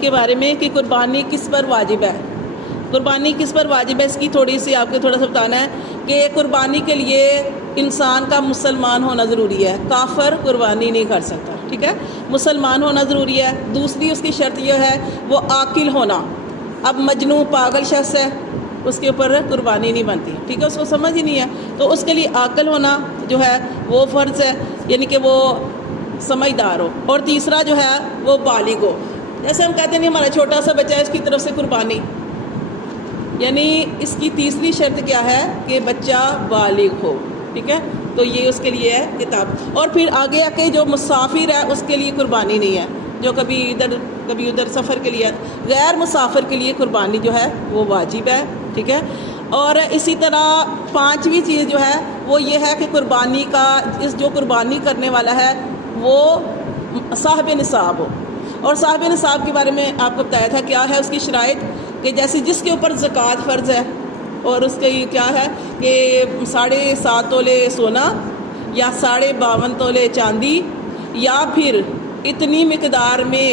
کے بارے میں کہ قربانی کس پر واجب ہے. قربانی کس پر واجب ہے اس کی تھوڑی سی آپ کو تھوڑا سا بتانا ہے کہ قربانی کے لیے انسان کا مسلمان ہونا ضروری ہے. کافر قربانی نہیں کر سکتا. ٹھیک ہے, مسلمان ہونا ضروری ہے. دوسری اس کی شرط یہ ہے وہ عاقل ہونا. اب مجنون پاگل شخص ہے, اس کے اوپر قربانی نہیں بنتی. ٹھیک ہے, اس کو سمجھ ہی نہیں ہے, تو اس کے لیے عاقل ہونا جو ہے وہ فرض ہے, یعنی کہ وہ سمجھدار ہو. اور تیسرا جو ہے وہ بالغ ہو. جیسے ہم کہتے ہیں نہیں ہمارا چھوٹا سا بچہ ہے, اس کی طرف سے قربانی, یعنی اس کی تیسری شرط کیا ہے کہ بچہ بالغ ہو. ٹھیک ہے, تو یہ اس کے لیے ہے کتاب. اور پھر آگے آ کے جو مسافر ہے اس کے لیے قربانی نہیں ہے, جو کبھی ادھر کبھی ادھر سفر کے لیے. غیر مسافر کے لیے قربانی جو ہے وہ واجب ہے. ٹھیک ہے, اور اسی طرح پانچویں چیز جو ہے وہ یہ ہے کہ قربانی کا جو قربانی کرنے والا ہے وہ صاحب نصاب ہو. اور صاحب نصاب کے بارے میں آپ کو بتایا تھا کیا ہے اس کی شرائط, کہ جیسے جس کے اوپر زکوٰۃ فرض ہے اور اس کے کیا ہے کہ 7.5 تولے سونا یا 52.5 تولے چاندی, یا پھر اتنی مقدار میں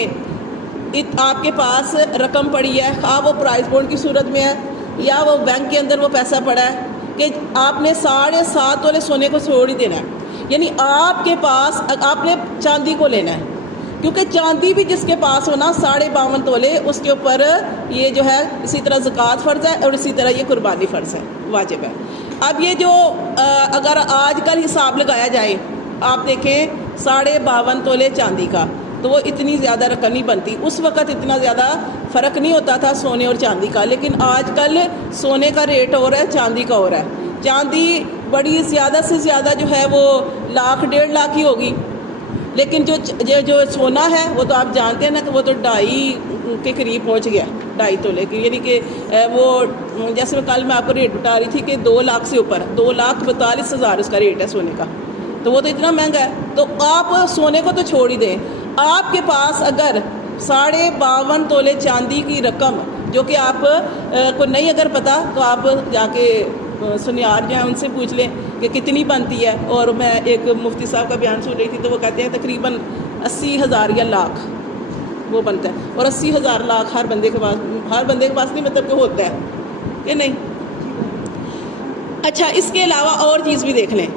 آپ کے پاس رقم پڑی ہے, وہ پرائز بونڈ کی صورت میں ہے یا وہ بینک کے اندر وہ پیسہ پڑا ہے کہ آپ نے 7.5 تولے سونے کو چھوڑ ہی دینا ہے. یعنی آپ کے پاس آپ نے چاندی کو لینا ہے, کیونکہ چاندی بھی جس کے پاس ہونا 52.5 تولے اس کے اوپر یہ جو ہے اسی طرح زکوٰۃ فرض ہے اور اسی طرح یہ قربانی فرض ہے, واجب ہے. اب یہ جو اگر آج کل حساب لگایا جائے, آپ دیکھیں 52.5 تولے چاندی کا, تو وہ اتنی زیادہ رقم نہیں بنتی. اس وقت اتنا زیادہ فرق نہیں ہوتا تھا سونے اور چاندی کا, لیکن آج کل سونے کا ریٹ اور ہے, چاندی کا اور ہے. چاندی بڑی زیادہ سے زیادہ جو ہے وہ 1,00,000 1.5 لاکھ ہی ہوگی, لیکن جو سونا ہے وہ تو آپ جانتے ہیں نا کہ وہ تو 2.5 کے قریب پہنچ گیا, 2.5 تولے کی. یعنی کہ وہ جیسے کل میں آپ کو ریٹ بتا رہی تھی کہ 2 لاکھ سے اوپر 2,42,000 اس کا ریٹ ہے سونے کا, تو وہ تو اتنا مہنگا ہے. تو آپ سونے کو تو چھوڑ ہی دیں, آپ کے پاس اگر 52.5 تولے چاندی کی رقم, جو کہ آپ کو نہیں اگر پتہ تو آپ جا کے سنیار جو ہیں ان سے پوچھ لیں کہ کتنی بنتی ہے. اور میں ایک مفتی صاحب کا بیان سن رہی تھی تو وہ کہتے ہیں تقریباً 80,000 یا لاکھ وہ بنتا ہے. اور 80,000 لاکھ ہر بندے کے پاس نہیں, مطلب کہ ہوتا ہے کہ نہیں. اچھا, اس کے علاوہ اور چیز بھی دیکھ لیں,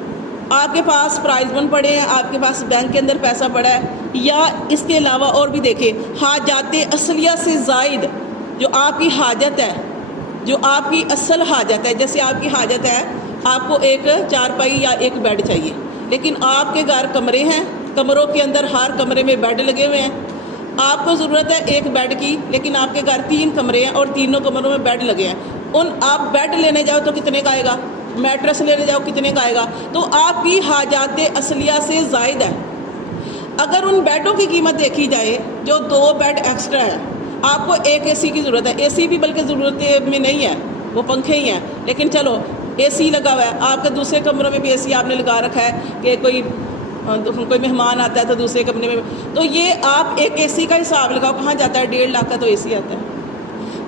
آپ کے پاس پرائز بن پڑے ہیں, آپ کے پاس بینک کے اندر پیسہ پڑا ہے, یا اس کے علاوہ اور بھی دیکھیں حاجات اصلیہ سے زائد جو آپ کی حاجت ہے, جو آپ کی اصل حاجت ہے. جیسے آپ کی حاجت ہے آپ کو ایک چارپائی یا ایک بیڈ چاہیے, لیکن آپ کے گھر کمرے ہیں, کمروں کے اندر ہر کمرے میں بیڈ لگے ہوئے ہیں. آپ کو ضرورت ہے ایک بیڈ کی, لیکن آپ کے گھر 3 کمرے ہیں اور تینوں کمروں میں بیڈ لگے ہیں. آپ بیڈ لینے جاؤ تو کتنے کا آئے گا, میٹرس لینے جاؤ کتنے کا آئے گا. تو آپ کی حاجات اصلیہ سے زائد ہے. اگر ان بیڈوں کی قیمت دیکھی جائے جو 2 بیڈ ایکسٹرا ہیں, آپ کو ایک اے سی کی ضرورت ہے, اے سی بھی بلکہ ضرورت میں نہیں ہے, وہ پنکھے ہی ہیں, لیکن چلو اے سی لگا ہوا ہے. آپ کے دوسرے کمروں میں بھی اے سی آپ نے لگا رکھا ہے کہ کوئی مہمان آتا ہے تو دوسرے کمرے میں, تو یہ آپ ایک اے سی کا حساب لگاؤ کہاں جاتا ہے, 1.5 لاکھ کا تو اے سی آتا ہے.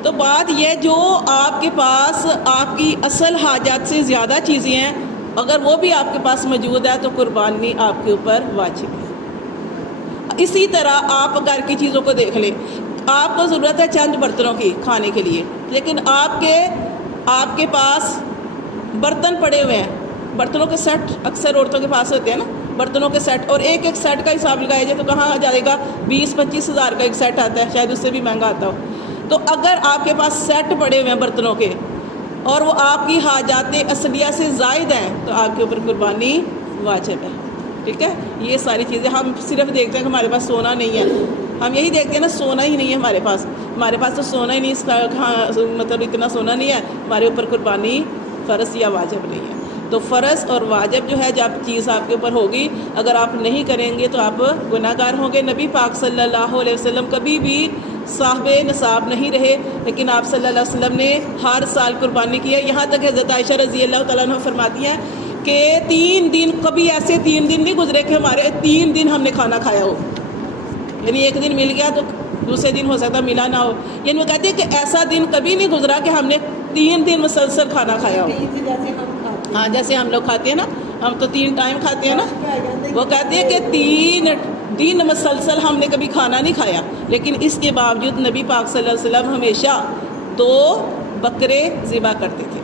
تو بات یہ جو آپ کے پاس آپ کی اصل حاجات سے زیادہ چیزیں ہیں, اگر وہ بھی آپ کے پاس موجود ہے تو قربانی آپ کے اوپر واجب ہے. اسی طرح آپ گھر کی چیزوں کو دیکھ لیں, آپ کو ضرورت ہے چند برتنوں کی کھانے کے لیے, لیکن آپ کے پاس برتن پڑے ہوئے ہیں, برتنوں کے سیٹ اکثر عورتوں کے پاس ہوتے ہیں نا, برتنوں کے سیٹ, اور ایک سیٹ کا حساب لگایا جائے تو کہاں آ جائے گا, 20-25 ہزار کا ایک سیٹ آتا ہے, شاید اس سے بھی مہنگا آتا ہو. تو اگر آپ کے پاس سیٹ پڑے ہوئے ہیں برتنوں کے اور وہ آپ کی حاجات اصلیہ سے زائد ہیں تو آپ کے اوپر قربانی واجب ہے. ٹھیک ہے, یہ ساری چیزیں ہم صرف دیکھتے ہیں کہ ہمارے پاس سونا نہیں ہے, ہم یہی دیکھتے ہیں نا سونا ہی نہیں ہے ہمارے پاس تو سونا ہی نہیں, اس کا مطلب اتنا سونا نہیں ہے, ہمارے اوپر قربانی فرض یا واجب نہیں ہے. تو فرض اور واجب جو ہے جب چیز آپ کے اوپر ہوگی, اگر آپ نہیں کریں گے تو آپ گناہ گار ہوں گے. نبی پاک صلی اللہ علیہ وسلم کبھی بھی صاحب نصاب نہیں رہے, لیکن آپ صلی اللہ علیہ وسلم نے ہر سال قربانی کی ہے. یہاں تک حضرت عائشہ رضی اللہ تعالیٰ عنہ فرماتی ہیں کہ 3 دن, کبھی ایسے 3 دن نہیں گزرے کہ ہمارے 3 دن ہم نے کھانا کھایا ہو. یعنی ایک دن مل گیا تو دوسرے دن ہو سکتا ملا نہ ہو. یعنی وہ کہتے ہیں کہ ایسا دن کبھی نہیں گزرا کہ ہم نے 3 دن مسلسل کھانا کھایا ہو. ہاں, جیسے ہم لوگ کھاتے ہیں نا, ہم تو 3 ٹائم کھاتے ہیں نا. وہ کہتے ہیں کہ دن مسلسل ہم نے کبھی کھانا نہیں کھایا، لیکن اس کے باوجود نبی پاک صلی اللہ علیہ وسلم ہمیشہ 2 بکرے ذبح کرتے تھے،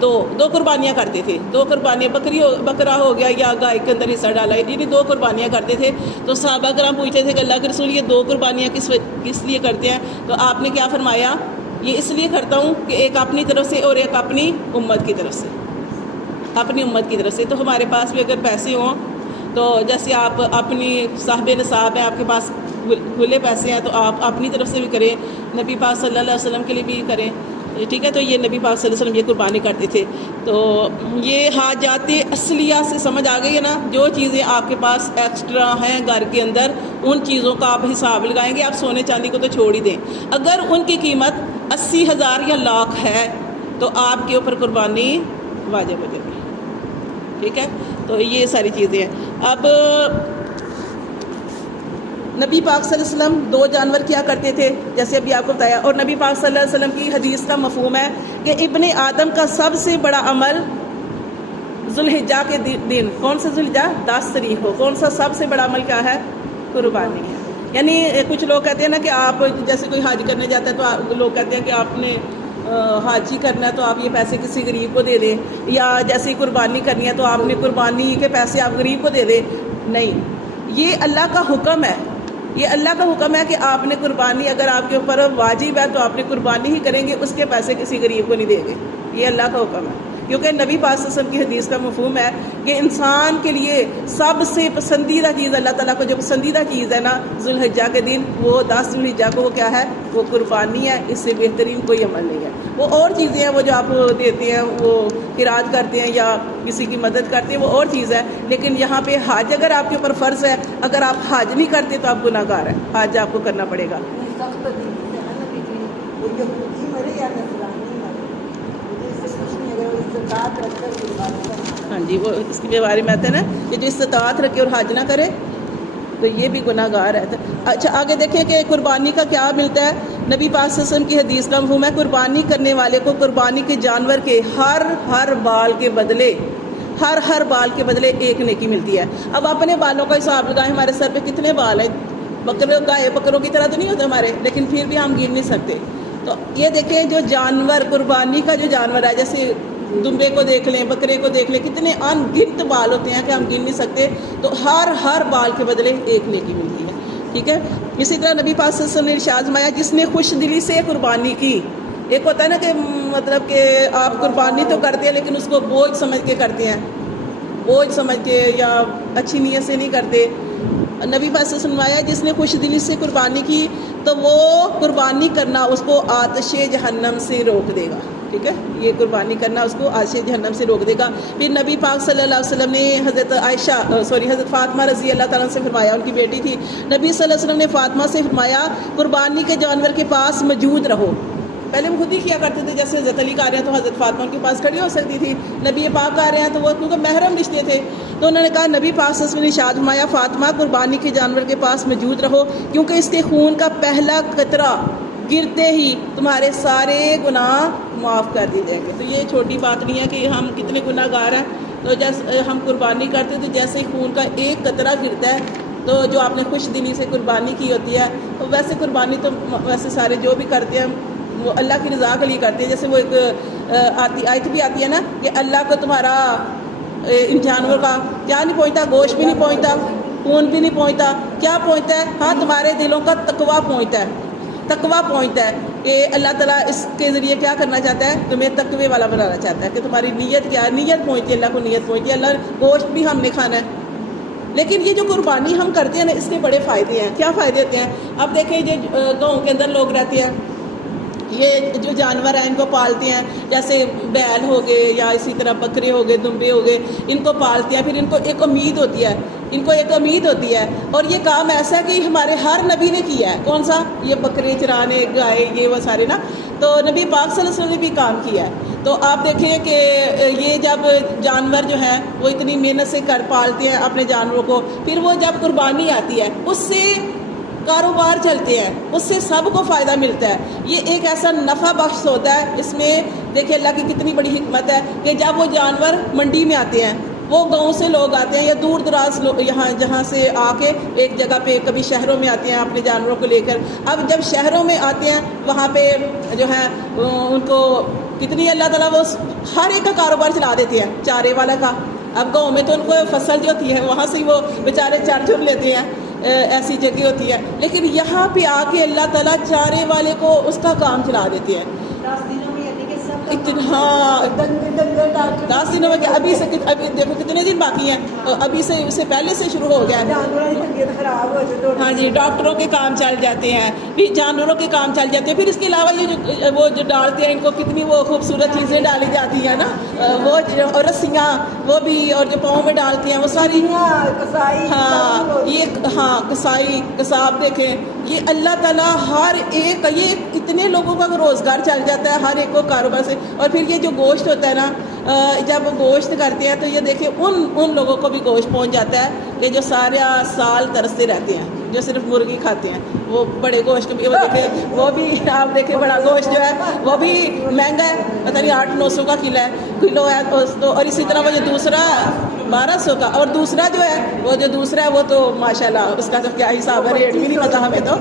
دو قربانیاں کرتے تھے، 2 قربانیاں، بکرا ہو گیا یا گائے کے اندر حصہ ڈالا، یعنی 2 قربانیاں کرتے تھے۔ تو صحابہ کرام پوچھتے تھے کہ اللہ کے رسول یہ 2 قربانیاں کس لیے کرتے ہیں؟ تو آپ نے کیا فرمایا؟ یہ اس لیے کرتا ہوں کہ ایک اپنی طرف سے اور ایک اپنی امت کی طرف سے، اپنی امت کی طرف سے۔ تو ہمارے پاس بھی اگر پیسے ہوں تو جیسے آپ اپنی صاحب نصاب ہے، آپ کے پاس کھلے پیسے ہیں، تو آپ اپنی طرف سے بھی کریں، نبی پاک صلی اللہ علیہ وسلم کے لیے بھی کریں، ٹھیک ہے؟ تو یہ نبی پاک صلی اللہ علیہ وسلم یہ قربانی کرتے تھے۔ تو یہ حاجات اصلیہ سے سمجھ آ گئی ہے نا، جو چیزیں آپ کے پاس ایکسٹرا ہیں گھر کے اندر، ان چیزوں کا آپ حساب لگائیں گے۔ آپ سونے چاندی کو تو چھوڑ ہی دیں، اگر ان کی قیمت 80,000 یا لاکھ ہے تو آپ کے اوپر قربانی واجب ہو جائے گی، ٹھیک ہے؟ تو یہ ساری چیزیں ہیں۔ اب نبی پاک صلی اللہ علیہ وسلم 2 جانور کیا کرتے تھے، جیسے ابھی آپ کو بتایا، اور نبی پاک صلی اللہ علیہ وسلم کی حدیث کا مفہوم ہے کہ ابن آدم کا سب سے بڑا عمل ذوالحجہ کے دن، کون سا ذوالحجہ؟ 10 تاریخ کو، کون سا سب سے بڑا عمل کیا ہے؟ قربانی ہے۔ یعنی کچھ لوگ کہتے ہیں نا کہ آپ جیسے کوئی حج کرنے جاتا ہے تو لوگ کہتے ہیں کہ آپ نے حج ہی کرنا ہے تو آپ یہ پیسے کسی غریب کو دے دیں، یا جیسے قربانی کرنی ہے تو آپ نے قربانی کے پیسے آپ غریب کو دے دیں۔ نہیں، یہ اللہ کا حکم ہے، یہ اللہ کا حکم ہے کہ آپ نے قربانی اگر آپ کے اوپر واجب ہے تو آپ نے قربانی ہی کریں گے، اس کے پیسے کسی غریب کو نہیں دیں گے، یہ اللہ کا حکم ہے۔ کیونکہ نبی پاک صلی اللہ علیہ وسلم کی حدیث کا مفہوم ہے کہ انسان کے لیے سب سے پسندیدہ چیز، اللہ تعالیٰ کو جو پسندیدہ چیز ہے نا ذوالحجہ کے دن، وہ 10 ذوالحجہ کو وہ کیا ہے؟ وہ قربانی ہے، اس سے بہترین کوئی عمل نہیں ہے۔ وہ اور چیزیں ہیں وہ جو آپ دیتے ہیں، وہ قرات کرتے ہیں یا کسی کی مدد کرتے ہیں، وہ اور چیز ہے، لیکن یہاں پہ حج اگر آپ کے اوپر فرض ہے، اگر آپ حج نہیں کرتے تو آپ گناہ گار ہیں، حج آپ کو کرنا پڑے گا۔ ہاں جی، وہ اس کے بارے میں آتا ہے نا کہ جو استطاعت رکھے اور حج نہ کرے تو یہ بھی گناہ گار ہے۔ اچھا آگے دیکھیں کہ قربانی کا کیا ملتا ہے۔ نبی پاک صلی اللہ علیہ وسلم کی حدیث کا مفہوم ہے قربانی کرنے والے کو قربانی کے جانور کے ہر بال کے بدلے، ہر بال کے بدلے 1 نیکی ملتی ہے۔ اب اپنے بالوں کا حساب لگائیں، ہمارے سر پہ کتنے بال ہیں؟ بکروں کی طرح تو نہیں ہوتے ہمارے، لیکن پھر بھی ہم گن نہیں سکتے۔ تو یہ دیکھیں جو جانور، قربانی کا جو جانور ہے، جیسے دمبے کو دیکھ لیں، بکرے کو دیکھ لیں، کتنے ان گنت بال ہوتے ہیں کہ ہم گن نہیں سکتے، تو ہر بال کے بدلے 1 نیکی ملتی ہے، ٹھیک ہے؟ اسی طرح نبی پاک صلی اللہ علیہ وسلم نے ارشاد فرمایا جس نے خوش دلی سے قربانی کی، ایک ہوتا ہے نا کہ مطلب کہ آپ قربانی تو کرتے ہیں لیکن اس کو بوجھ سمجھ کے کرتے ہیں، بوجھ سمجھ کے یا اچھی نیت سے نہیں کرتے۔ نبی پاک صلی اللہ علیہ وسلم نے جس نے خوش دلی سے قربانی کی تو وہ قربانی کرنا اس کو آتش جہنم سے روک دے گا، ٹھیک ہے؟ یہ قربانی کرنا اس کو آتش جہنم سے روک دے گا۔ پھر نبی پاک صلی اللہ علیہ وسلم نے حضرت فاطمہ رضی اللہ تعالیٰ سے فرمایا، ان کی بیٹی تھی، نبی صلی اللہ علیہ وسلم نے فاطمہ سے فرمایا قربانی کے جانور کے پاس موجود رہو۔ پہلے وہ خود ہی کیا کرتے تھے، جیسے حضرت علی کر رہے ہیں تو حضرت فاطمہ ان کے پاس کھڑی ہو سکتی تھی، نبی پاک آ رہے ہیں تو وہ کیونکہ محرم رشتے تھے، تو انہوں نے کہا نبی پاک صلی اللہ علیہ وسلم نے ارشاد فرمایا فاطمہ قربانی کے جانور کے پاس موجود رہو، کیونکہ اس کے خون کا پہلا قطرہ گرتے ہی تمہارے سارے گناہ معاف کر دیے جائیں گے۔ تو یہ چھوٹی بات نہیں ہے کہ ہم کتنے گناہ گار ہیں، تو جیسے ہم قربانی کرتے تو جیسے خون کا ایک قطرہ گرتا ہے تو جو آپ نے خوش دلی سے قربانی کی ہوتی ہے، تو ویسے قربانی تو ویسے سارے جو بھی کرتے ہیں وہ اللہ کی رضا کے لیے کرتے ہیں۔ جیسے وہ ایک آیت بھی آتی ہے نا کہ اللہ کو تمہارا ان جانوروں کا کیا نہیں پہنچتا، گوشت بھی نہیں پہنچتا، خون بھی نہیں پہنچتا، کیا پہنچتا ہے؟ ہاں تمہارے دلوں کا تقویٰ پہنچتا ہے، تقویٰ پہنچتا ہے کہ اللہ تعالیٰ اس کے ذریعے کیا کرنا چاہتا ہے؟ تمہیں تقوی والا بنانا چاہتا ہے کہ تمہاری نیت کیا ہے، نیت پہنچتی ہے، اللہ کو نیت پہنچتی ہے، اللہ گوشت بھی ہم نے کھانا ہے۔ لیکن یہ جو قربانی ہم کرتے ہیں نا اس کے بڑے فائدے ہیں۔ کیا فائدے ہوتے ہیں؟ اب دیکھیں جو گاؤں کے اندر لوگ رہتے ہیں، یہ جو جانور ہیں ان کو پالتے ہیں، جیسے بیل ہو گئے یا اسی طرح بکرے ہو گئے، دمبے ہو گئے، ان کو پالتے ہیں، پھر ان کو ایک امید ہوتی ہے، اور یہ کام ایسا ہے کہ ہمارے ہر نبی نے کیا ہے۔ کون سا؟ یہ بکرے چرانے، گائے، یہ وہ سارے نا، تو نبی پاک صلی اللہ علیہ وسلم نے بھی کام کیا ہے۔ تو آپ دیکھیں کہ یہ جب جانور جو ہیں وہ اتنی محنت سے پالتے ہیں اپنے جانوروں کو، پھر وہ جب قربانی آتی ہے اس سے کاروبار چلتے ہیں، اس سے سب کو فائدہ ملتا ہے۔ یہ ایک ایسا نفع بخش ہوتا ہے، اس میں دیکھیں اللہ کی کتنی بڑی حکمت ہے کہ جب وہ جانور منڈی میں آتے ہیں وہ گاؤں سے لوگ آتے ہیں یا دور دراز لوگ یہاں جہاں سے آ کے ایک جگہ پہ کبھی شہروں میں آتے ہیں اپنے جانوروں کو لے کر. اب جب شہروں میں آتے ہیں وہاں پہ جو ہے ان کو کتنی اللہ تعالیٰ وہ ہر ایک کا کاروبار چلا دیتے ہیں چارے والا کا. اب گاؤں میں تو ان کو فصل جو ہوتی ہے وہاں سے وہ بیچارے چار چن لیتے ہیں, ایسی جگہ ہوتی ہے. لیکن یہاں پہ آ کے اللہ تعالیٰ چارے والے کو اس کا کام چلا دیتے ہیں. 10 دنوں میں یعنی کہ سب ہاں 10 دنوں میں ابھی سے ابھی دیکھو کتنے دن باقی ہیں, ابھی سے اس سے پہلے سے شروع ہو گیا ہے. طبیعت خراب ہو جائے. ہاں جی, ڈاکٹروں کے کام چل جاتے ہیں, پھر جانوروں کے کام چل جاتے ہیں. پھر اس کے علاوہ یہ وہ جو ڈالتے ہیں ان کو کتنی وہ خوبصورت چیزیں ڈالی جاتی ہیں نا, وہ اور رسیاں وہ بھی, اور جو پاؤں میں ڈالتے ہیں وہ ساری. ہاں یہ ہاں کسائی کساب دیکھیں, یہ اللہ تعالیٰ ہر ایک یہ اتنے لوگوں کا روزگار چل جاتا ہے ہر ایک کو کاروبار سے. اور پھر یہ جو گوشت ہوتا ہے نا, جب گوشت کرتے ہیں تو یہ دیکھیں ان لوگوں کو بھی گوشت پہنچ جاتا ہے کہ جو سارا سال ترستے رہتے ہیں, جو صرف مرغی کھاتے ہیں. وہ بڑے گوشت بھی وہ دیکھیں, وہ بھی آپ دیکھیں بڑا گوشت جو ہے وہ بھی مہنگا ہے, پتہ نہیں 800-900 کا کلو ہے. اور اسی طرح وہ جو دوسرا 1200 کا, اور دوسرا جو ہے وہ جو دوسرا ہے وہ تو ماشاءاللہ اس کا تو کیا حساب ہے, ریٹ بھی نہیں پتا ہمیں تو.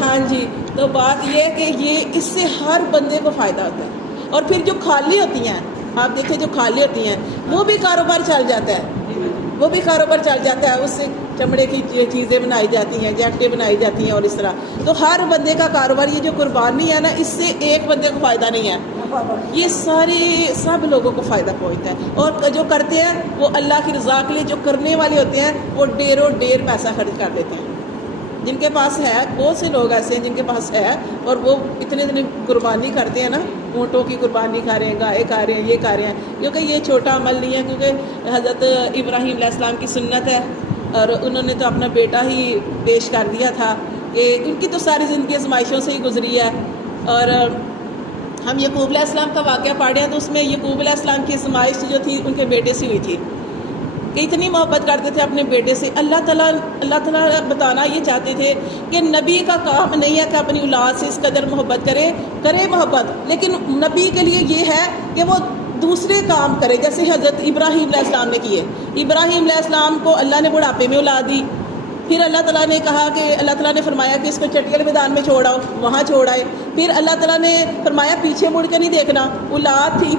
ہاں جی, تو بات یہ ہے کہ یہ اس سے ہر بندے کو فائدہ ہوتا ہے. اور پھر جو کھالی ہوتی ہیں آپ دیکھیں, جو کھالی ہوتی ہیں وہ بھی کاروبار چل جاتا ہے, وہ بھی کاروبار چل جاتا ہے. اس سے چمڑے کی چیزیں بنائی جاتی ہیں, جیکٹیں بنائی جاتی ہیں, اور اس طرح تو ہر بندے کا کاروبار. یہ جو قربانی ہے نا, اس سے ایک بندے کو فائدہ نہیں ہے, یہ سب لوگوں کو فائدہ پہنچتا ہے. اور جو کرتے ہیں وہ اللہ کی رضا کے لیے, جو کرنے والے ہوتے ہیں وہ ڈیر پیسہ خرچ کر دیتے ہیں. جن کے پاس ہے, بہت سے لوگ ایسے ہیں جن کے پاس ہے اور وہ اتنے قربانی کرتے ہیں نا, اونٹوں کی قربانی کر رہے ہیں, گائے کر رہے ہیں, یہ کر رہے ہیں, کیونکہ یہ چھوٹا عمل نہیں ہے. کیونکہ حضرت ابراہیم علیہ السلام کی سنت ہے, اور انہوں نے تو اپنا بیٹا ہی پیش کر دیا تھا کہ ان کی تو ساری زندگی آزمائشوں سے ہی گزری ہے. اور ہم یعقوب علیہ السلام کا واقعہ پڑھے ہیں تو اس میں یعقوب علیہ السلام کی آزمائش جو تھی ان کے بیٹے سے ہوئی تھی, کہ اتنی محبت کرتے تھے اپنے بیٹے سے. اللہ تعالیٰ بتانا یہ چاہتے تھے کہ نبی کا کام نہیں ہے کہ اپنی اولاد سے اس قدر محبت کرے محبت, لیکن نبی کے لیے یہ ہے کہ وہ دوسرے کام کرے, جیسے حضرت ابراہیم علیہ السلام نے کیے. ابراہیم علیہ السلام کو اللہ نے بڑھاپے میں اولاد دی, پھر اللہ تعالیٰ نے کہا کہ اللہ تعالیٰ نے فرمایا کہ اس کو چٹیل میدان میں چھوڑ آؤ, وہاں چھوڑ آئے. پھر اللہ تعالیٰ نے فرمایا پیچھے مڑ کے نہیں دیکھنا, اولاد تھی,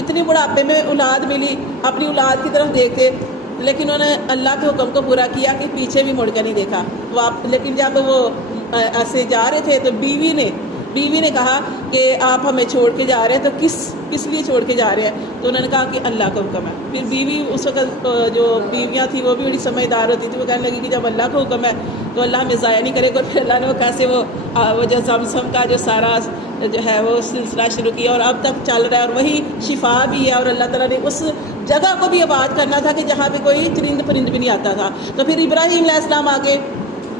اتنی بڑھاپے میں اولاد ملی, اپنی اولاد کی طرف دیکھتے, لیکن انہوں نے اللہ کے حکم کو پورا کیا کہ پیچھے بھی مڑ کے نہیں دیکھا. لیکن جب وہ ایسے جا رہے تھے تو بیوی نے کہا کہ آپ ہمیں چھوڑ کے جا رہے ہیں, تو کس لیے چھوڑ کے جا رہے ہیں؟ تو انہوں نے کہا کہ اللہ کا حکم ہے. پھر بیوی اس وقت جو بیویاں تھیں وہ بھی بڑی سمجھدار ہوتی تھی, وہ کہنے لگی کہ جب اللہ کا حکم ہے تو اللہ ہمیں ضائع نہیں کرے گا. پھر اللہ نے وہ کیسے وہ جو زمزم کا جو سارا جو ہے وہ سلسلہ شروع کیا, اور اب تک چل رہا ہے, اور وہی شفا بھی ہے. اور اللہ تعالیٰ نے اس جگہ کو بھی آباد کرنا تھا کہ جہاں پہ کوئی چرند پرند بھی نہیں آتا تھا. تو پھر ابراہیم علیہ السلام آگے,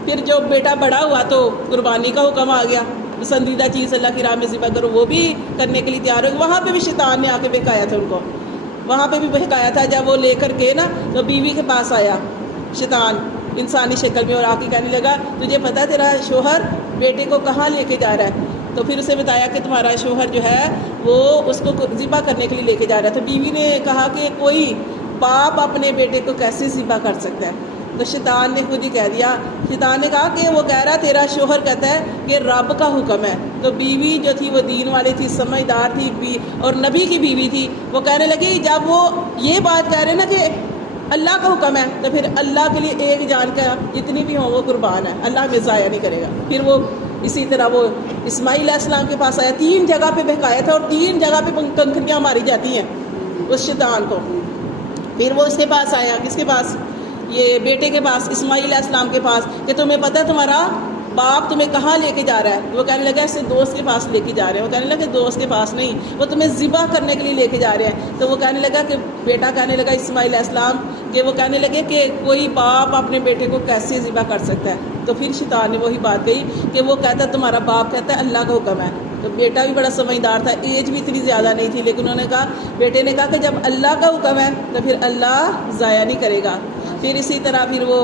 پھر جو بیٹا بڑا ہوا تو قربانی کا حکم آ گیا, پسندیدہ چیز اللہ کی راہ میں ذبح کرو, وہ بھی کرنے کے لیے تیار ہو. وہاں پہ بھی شیطان نے آ کے بہکایا تھا ان کو, وہاں پہ بھی بہکایا تھا. جب وہ لے کر گئے نا تو بیوی کے پاس آیا شیطان انسانی شکل میں, اور آ کے کہنے لگا تجھے پتہ ہے تیرا شوہر بیٹے کو کہاں لے کے جا رہا ہے؟ تو پھر اسے بتایا کہ تمہارا شوہر جو ہے وہ اس کو ذبح کرنے کے لیے لے کے جا رہا ہے. تو بیوی نے کہا کہ کوئی باپ اپنے بیٹے کو کیسے ذبح کر سکتا ہے؟ تو شیطان نے خود ہی کہہ دیا, شیطان نے کہا کہ وہ کہہ رہا تیرا شوہر کہتا ہے کہ رب کا حکم ہے. تو بیوی جو تھی وہ دین والی تھی, سمجھدار تھی, اور نبی کی بیوی تھی. وہ کہنے لگی جب وہ یہ بات کہہ رہے نا کہ اللہ کا حکم ہے, تو پھر اللہ کے لیے ایک جان کا جتنی بھی ہوں وہ قربان ہے, اللہ ہمیں ضائع نہیں کرے گا. پھر وہ اسی طرح وہ اسماعیل علیہ السلام کے پاس آیا, 3 جگہ پہ بہکایا تھا, اور 3 جگہ پہ کنکریاں ماری جاتی ہیں اس شیطان کو. پھر وہ اس کے پاس آیا, کس کے پاس؟ یہ بیٹے کے پاس, اسماعیل علیہ السلام کے پاس, کہ تمہیں پتہ ہے تمہارا باپ تمہیں کہاں لے کے جا رہا ہے؟ وہ کہنے لگا اس سے دوست کے پاس لے کے جا رہے ہیں. وہ کہنے لگا دوست کے پاس نہیں, وہ تمہیں ذبح کرنے کے لیے لے کے جا رہے ہیں. تو وہ کہنے لگا کہ بیٹا کہنے لگا اسماعیل علیہ السلام کہ وہ کہنے لگے کہ کوئی باپ اپنے بیٹے کو کیسے ذبح کر سکتا ہے؟ تو پھر شیطان نے وہی بات کہی کہ وہ کہتا ہے تمہارا باپ کہتا ہے اللہ کا حکم ہے. تو بیٹا بھی بڑا سمجھدار تھا, ایج بھی اتنی زیادہ نہیں تھی, لیکن انہوں نے کہا, بیٹے نے کہا کہ جب اللہ کا حکم ہے تو پھر اللہ ضائع نہیں کرے گا. پھر اسی طرح پھر وہ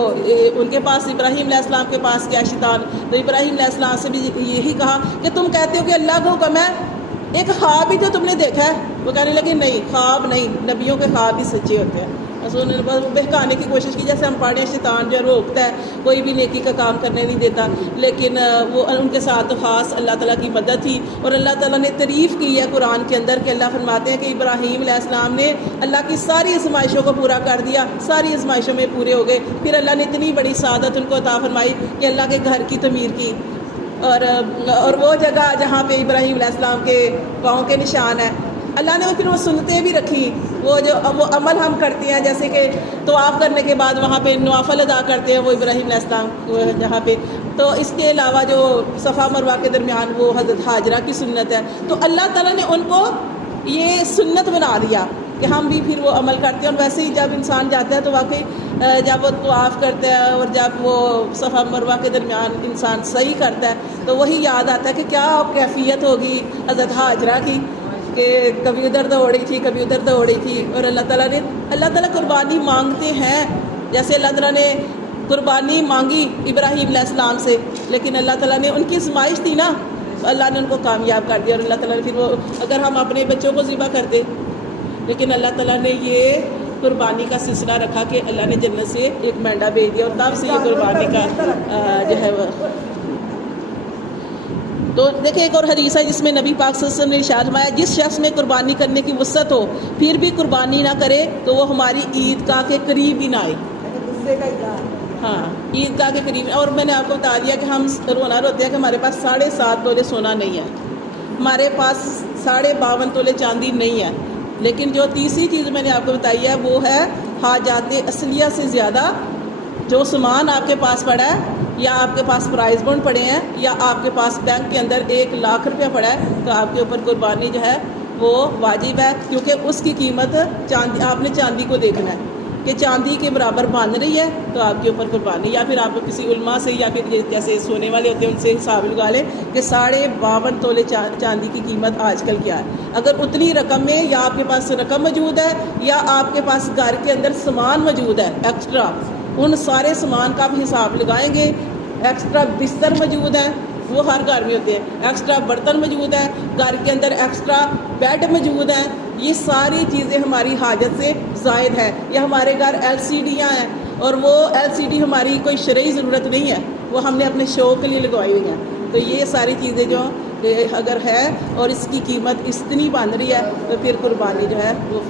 ان کے پاس ابراہیم علیہ السلام کے پاس گیا شیطان. تو ابراہیم علیہ السلام سے بھی یہی کہا کہ تم کہتے ہو کہ اللہ کا حکم ہے, ایک خواب بھی تو تم نے دیکھا ہے؟ وہ کہنے لگے نہیں، خواب نہیں، نبیوں کے خواب بھی سچے ہوتے ہیں۔ بس انہوں نے بس بہکانے کی کوشش کی، جیسے ہم پڑھیں شیطان جو ہے روکتا ہے، کوئی بھی نیکی کا کام کرنے نہیں دیتا، لیکن وہ ان کے ساتھ تو خاص اللہ تعالیٰ کی مدد تھی۔ اور اللہ تعالیٰ نے تعریف کی ہے قرآن کے اندر کہ اللہ فرماتے ہیں کہ ابراہیم علیہ السلام نے اللہ کی ساری آزمائشوں کو پورا کر دیا، ساری آزمائشوں میں پورے ہو گئے، پھر اللہ نے اتنی بڑی سعادت ان کو عطا فرمائی کہ اللہ کے گھر کی تعمیر کی، اور وہ جگہ جہاں پہ ابراہیم علیہ السلام کے پاؤں کے نشان ہیں، اللہ نے پھر وہ سنتیں بھی رکھی، وہ عمل ہم کرتے ہیں، جیسے کہ طواف کرنے کے بعد وہاں پہ نوافل ادا کرتے ہیں، وہ ابراہیم علیہ السلام جہاں پہ، تو اس کے علاوہ جو صفا مروہ کے درمیان وہ حضرت ہاجرہ کی سنت ہے، تو اللہ تعالیٰ نے ان کو یہ سنت بنا دیا کہ ہم بھی پھر وہ عمل کرتے ہیں۔ اور ویسے ہی جب انسان جاتا ہے تو واقعی جب وہ طواف کرتا ہے اور جب وہ صفا مروہ کے درمیان انسان صحیح کرتا ہے تو وہی یاد آتا ہے کہ کیا کیفیت ہوگی حضرت ہاجرہ کی، کہ کبھی ادھر دوڑی تھی، کبھی ادھر دوڑی تھی، اور اللہ تعالیٰ قربانی مانگتے ہیں، جیسے اللہ تعالیٰ نے قربانی مانگی ابراہیم علیہ السلام سے، لیکن اللہ تعالیٰ نے ان کی آزمائش تھی نا، اللہ نے ان کو کامیاب کر دیا، اور اللہ تعالیٰ نے پھر وہ، اگر ہم اپنے بچوں کو ذبح کرتے، لیکن اللہ تعالیٰ نے یہ قربانی کا سلسلہ رکھا کہ اللہ نے جنت سے ایک مینڈا بھیج دیا، اور تب سے یہ قربانی کا جو ہے وہ۔ تو دیکھیں ایک اور حدیث ہے جس میں نبی پاک صلی اللہ علیہ وسلم نے ارشاد فرمایا، جس شخص میں قربانی کرنے کی وسعت ہو پھر بھی قربانی نہ کرے تو وہ ہماری عید گاہ کے قریب ہی نہ آئے۔ غصے کا اظہار۔ ہاں، عید گاہ کے قریب۔ اور میں نے آپ کو بتا دیا کہ ہم رونا روتے ہیں کہ ہمارے پاس 7.5 تولے سونا نہیں ہے، ہمارے پاس 52.5 تولے چاندی نہیں ہے، لیکن جو تیسری چیز میں نے آپ کو بتائی ہے وہ ہے حاجات اصلیہ سے زیادہ جو سامان آپ کے پاس پڑا ہے، یا آپ کے پاس پرائز بانڈ پڑے ہیں، یا آپ کے پاس بینک کے اندر 1 لاکھ روپیہ پڑا ہے، تو آپ کے اوپر قربانی جو ہے وہ واجب ہے، کیونکہ اس کی قیمت چاندی، آپ نے چاندی کو دیکھنا ہے کہ چاندی کے برابر بن رہی ہے تو آپ کے اوپر قربانی، یا پھر آپ کسی علماء سے یا پھر جیسے سونے والے ہوتے ہیں ان سے حساب لگا لیں کہ 52.5 تولے چاندی کی قیمت آج کل کیا ہے۔ اگر اتنی رقم میں یا آپ کے پاس رقم موجود ہے یا آپ کے پاس گھر کے اندر سامان موجود ہے ایکسٹرا، ان سارے سامان کا آپ حساب لگائیں گے، ایکسٹرا بستر موجود ہیں، وہ ہر گھر میں ہوتے ہیں، ایکسٹرا برتن موجود ہیں گھر کے اندر، ایکسٹرا بیڈ موجود ہیں، یہ ساری چیزیں ہماری حاجت سے زائد ہے، یا ہمارے گھر LCDیاں ہیں اور وہ LCD ہماری کوئی شرعی ضرورت نہیں ہے، وہ ہم نے اپنے شوق کے لیے لگوائی ہوئی ہیں، تو یہ ساری چیزیں جو اگر ہے اور اس کی قیمت اتنی بن رہی ہے تو پھر قربانی جو ہے وہ